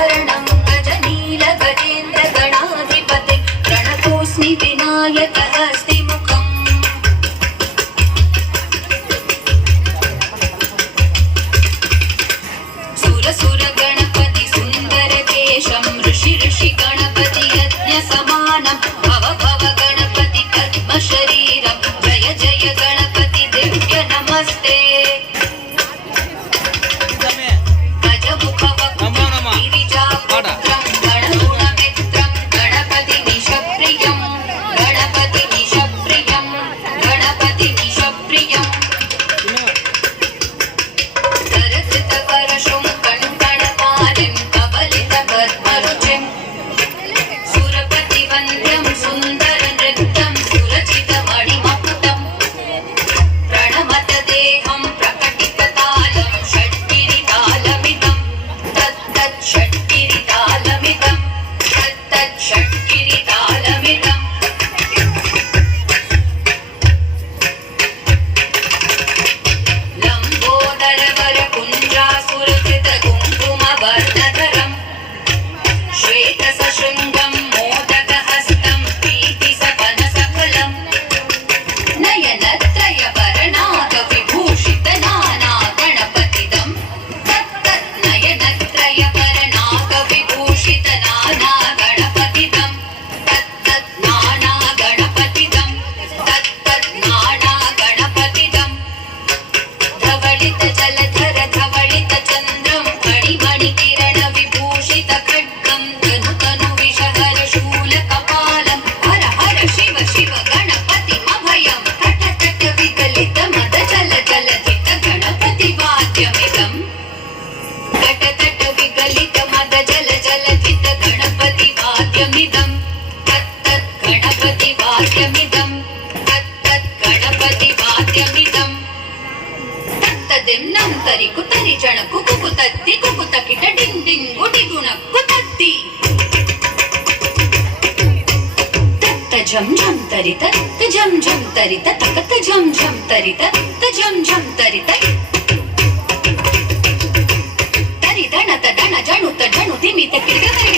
वरणं गजनील गजेन्द्र गणाधिपते प्रणतोऽस्मि विनायकहस्तिमुखम् सुर गणपति सुन्दर केशं ऋषि गणपति यज्ञ समानं भव गणपति पद्म शरीरं जय जय गणपति दिव्य नमस्ते गजमुख वक्त्रं गिरिजापुत्रं गणगुणमित्रं गणपति निशप्रियं गणपति निशप्रियं गणपति निशप्रियं सरकृत परशुं कण्कणपालिं कबलित पद्मरुचिं सुरपति वन्द्यं सुन्दर नृत्यं सुरचितमणिमकुटं प्रणमत देहं प्रकटिततालं षट्गिरितालमिदं तत्तत् षट्गिरितालमिदं तत्तत् षट्गिरितालमिदं लम्बोदरवरकुञ्जासुरकृत कुङ्कुमवर्णधरं श्वेतसशृङ्गं मोदकहस्तं प्रीतिसपनसफलं नयनत्रयवरनागविभूषितनाना गणपतिदं तत्तत् नयनत्रयवरनागविभूषितनाना गणपतिदं तत्तत् नाना गणपतिदं तत्तत् नाना गणपतिदं धवलित जलधर धवलित चन्द्रं मणिमणिकिरण विभूषित खड्गं तनु तनु विषहर शूल कपालं हर हर शिव शिव गणपतिमभयं तट तट विकलित मद जल जलधित गणपति वाद्यमिदं तट तट विकलित मद जल जलधित गणपति वाद्यमिदं तत्तत् गणपति वाद्यमिदं तत्तत् गणपति वाद्यमिदं तत्तदिन्नं तरि कुतरि जण कुकुतत्ति कुकुतकिट डिं डिं गुडि गुण कुतत्ति तत्त झं झं तरि तत्त झं झं तरि तकत झं झं तरि तत्त झं झं तरि तरि दणत डण जणुत डणु दिमित किर्गतरि